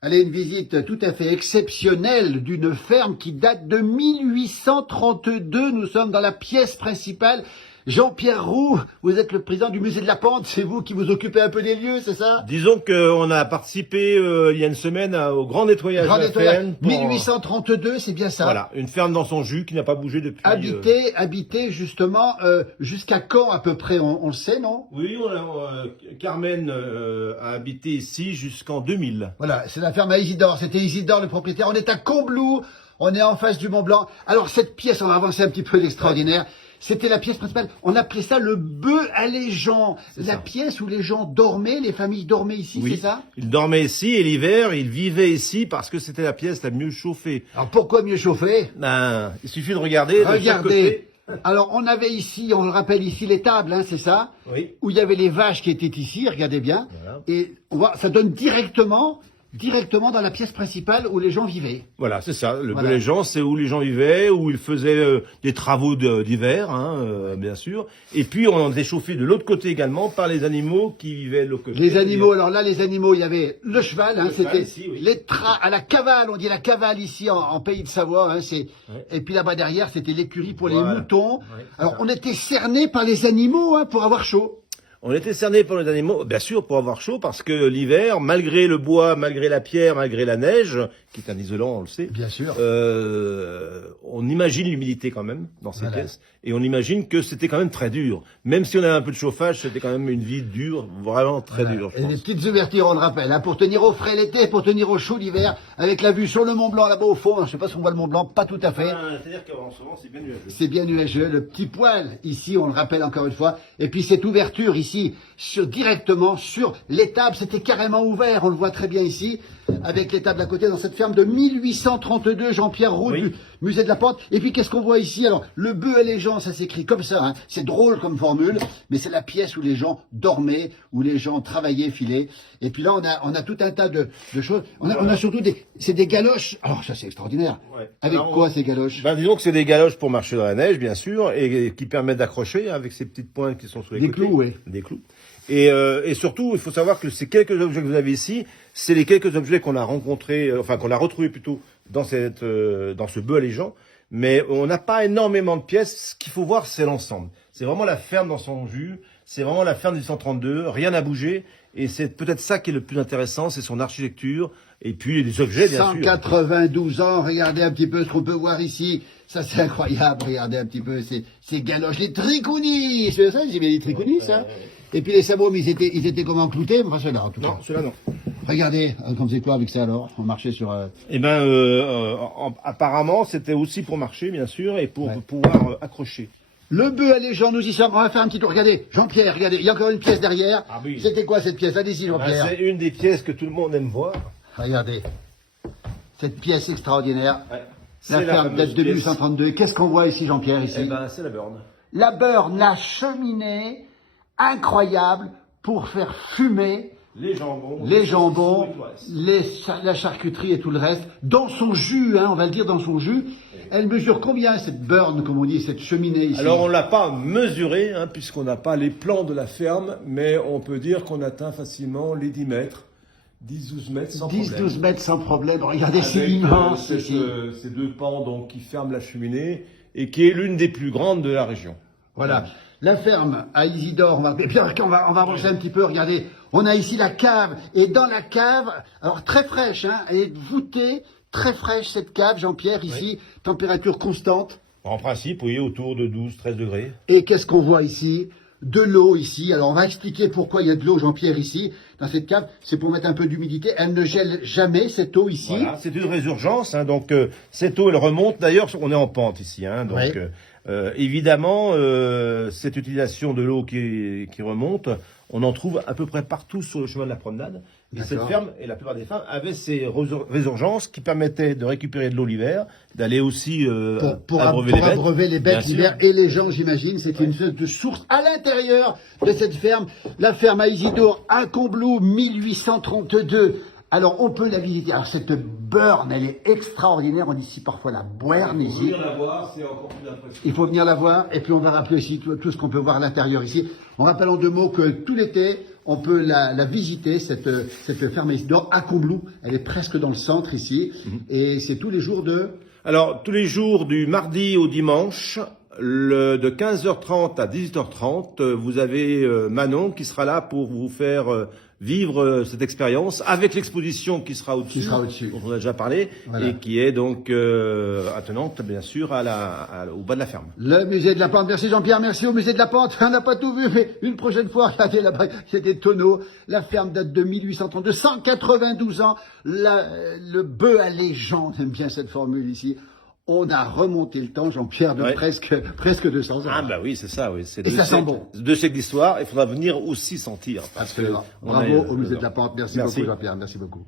Allez, une visite tout à fait exceptionnelle d'une ferme qui date de 1832. Nous sommes dans la pièce principale. Jean-Pierre Roux, vous êtes le président du musée de la Pente. C'est vous qui vous occupez un peu des lieux, c'est ça? Disons qu'on a participé il y a une semaine au grand nettoyage de la ferme. 1832, c'est bien ça. Voilà, une ferme dans son jus qui n'a pas bougé depuis. Habité justement jusqu'à quand à peu près, on le sait, non? Oui, Carmen a habité ici jusqu'en 2000. Voilà, c'est la ferme à Isidore. C'était Isidore le propriétaire. On est à Combloux, on est en face du Mont Blanc. Alors cette pièce, on va avancer un petit peu l'extraordinaire. C'était la pièce principale. On appelait ça le bœuf allégeant. La pièce où les gens dormaient, les familles dormaient ici, oui, c'est ça? Ils dormaient ici et l'hiver, ils vivaient ici parce que c'était la pièce la mieux chauffée. Alors pourquoi mieux chauffer? Ben, il suffit de regarder. De chaque côté. Alors on avait ici, on le rappelle ici, l'étable, hein, c'est ça? Oui. Où il y avait les vaches qui étaient ici, regardez bien. Voilà. Et on voit, ça donne directement dans la pièce principale où les gens vivaient. Voilà, c'est ça. Le Voilà. bel gens, c'est où les gens vivaient, où ils faisaient des travaux d'hiver, bien sûr. Et puis on était chauffé de l'autre côté également par les animaux qui vivaient de l'autre côté. Les animaux, alors là, les animaux, il y avait le cheval, hein, c'était ici, oui. les à la cavale, on dit la cavale ici en pays de Savoie, hein, et puis là-bas derrière, c'était l'écurie pour les moutons. Ouais, alors on était cernés par les animaux, hein, pour avoir chaud. On était cernés par les animaux, bien sûr, pour avoir chaud, parce que l'hiver, malgré le bois, malgré la pierre, malgré la neige, qui est un isolant, on le sait. Bien sûr. On imagine l'humidité quand même dans ces pièces, et on imagine que c'était quand même très dur. Même si on avait un peu de chauffage, c'était quand même une vie dure, vraiment très dure, je Et pense. des petites ouvertures, on le rappelle, hein, pour tenir au frais l'été, pour tenir au chaud l'hiver, avec la vue sur le Mont Blanc là-bas au fond. Je sais pas si on voit le Mont Blanc, pas tout à fait. C'est-à-dire qu'en ce moment, c'est bien nuageux. C'est bien nuageux, le petit poil ici, on le rappelle encore une fois. Et puis cette ouverture ici, directement sur l'étable, c'était carrément ouvert, on le voit très bien ici, avec l'étable à côté dans cette ferme de 1832, Jean-Pierre Roux du musée de la Pente. Et puis qu'est-ce qu'on voit ici? Alors, le bœuf allégeant, ça s'écrit comme ça, hein. C'est drôle comme formule, mais c'est la pièce où les gens dormaient, où les gens travaillaient, filaient. Et puis là, on a tout un tas de choses. On a surtout c'est des galoches. Alors ça, c'est extraordinaire. Ouais. Avec Alors, quoi ces galoches? Ben, disons que c'est des galoches pour marcher dans la neige, bien sûr, et qui permettent d'accrocher avec ces petites pointes qui sont sur les Des côtés. clous, oui. Des clous. Et surtout, il faut savoir que ces quelques objets que vous avez ici, c'est les quelques objets qu'on a rencontrés, qu'on a retrouvés plutôt dans ce bœuf allégeant. Mais on n'a pas énormément de pièces. Ce qu'il faut voir, c'est l'ensemble. C'est vraiment la ferme dans son jus. C'est vraiment la ferme du 132. Rien n'a bougé. Et c'est peut-être ça qui est le plus intéressant, c'est son architecture. Et puis les objets, bien sûr. 192 ans, regardez un petit peu ce qu'on peut voir ici. Ça, c'est incroyable. Regardez un petit peu ces galoches, les tricounis. C'est ça, j'ai bien dit tricounis, ça. Et puis les sabots, mais ils étaient comment cloutés? Enfin, ceux-là, en tout cas. Non, ceux-là, non. Regardez, comme c'est quoi avec ça alors? On marchait sur... Eh ben, apparemment, c'était aussi pour marcher, bien sûr, et pour pouvoir accrocher. Le bœuf allégeant, nous y sommes. On va faire un petit tour. Regardez, Jean-Pierre, regardez, il y a encore une pièce derrière. Ah oui. C'était quoi cette pièce? Allez-y, Jean-Pierre. C'est une des pièces que tout le monde aime voir. Regardez, cette pièce extraordinaire. Ouais. La ferme date de 1832. Qu'est-ce qu'on voit ici, Jean-Pierre, ici? Eh ben, c'est la borne. La borne, la cheminée, incroyable, pour faire fumer Les jambons, la charcuterie et tout le reste, dans son jus, hein, on va le dire dans son jus. Elle mesure combien cette borne, comme on dit, cette cheminée ici? Alors on l'a pas mesuré, puisqu'on n'a pas les plans de la ferme, mais on peut dire qu'on atteint facilement les 10 mètres, 10-12 mètres sans problème. 10-12 mètres sans problème, regardez, c'est Avec, immense ici. ces deux pans donc, qui ferment la cheminée et qui est l'une des plus grandes de la région. Voilà. La ferme à Isidore, et puis on va avancer un petit peu, regardez, on a ici la cave, et dans la cave, alors très fraîche, hein, elle est voûtée, très fraîche cette cave, Jean-Pierre, ici, température constante. En principe, oui, autour de 12-13 degrés. Et qu'est-ce qu'on voit ici? De l'eau ici. Alors on va expliquer pourquoi il y a de l'eau, Jean-Pierre, ici, dans cette cave. C'est pour mettre un peu d'humidité. Elle ne gèle jamais, cette eau ici. Voilà, c'est une résurgence, donc cette eau, elle remonte. D'ailleurs, on est en pente ici, donc évidemment, cette utilisation de l'eau qui remonte, on en trouve à peu près partout sur le chemin de la promenade. Et cette ferme, et la plupart des fermes, avaient ces résurgences qui permettaient de récupérer de l'eau l'hiver, d'aller aussi pour abreuver les bêtes l'hiver et les gens, j'imagine. C'est une sorte de source à l'intérieur de cette ferme. La ferme à Isidore, à Combloux, 1832. Alors, on peut la visiter. Alors, cette borne, elle est extraordinaire. On dit ici parfois la boerne ici. Il faut venir la voir, c'est encore plus impressionnant. Il faut venir la voir. Et puis, on va rappeler aussi tout ce qu'on peut voir à l'intérieur ici. On rappelle en deux mots que tout l'été, on peut la visiter, cette ferme Isidore à Combloux. Elle est presque dans le centre ici. Et c'est tous les jours de... Alors, tous les jours du mardi au dimanche, de 15h30 à 18h30, vous avez Manon qui sera là pour vous faire vivre cette expérience avec l'exposition qui sera au-dessus, dont on a déjà parlé, et qui est donc attenante, bien sûr, au bas de la ferme. Le musée de la Pente. Merci Jean-Pierre, merci au musée de la Pente. On n'a pas tout vu, mais une prochaine fois, regardez là-bas, il y a des tonneaux. La ferme date de 1832, 192 ans. Le bœuf allégeant, j'aime bien cette formule ici. On a remonté le temps, Jean-Pierre, de presque 200 ans. Ah bah oui, c'est ça, oui. Et ça sent bon. 2 siècles d'histoire, il faudra venir aussi sentir. Absolument. Bravo au musée de la Pente. Merci beaucoup Jean-Pierre, merci beaucoup.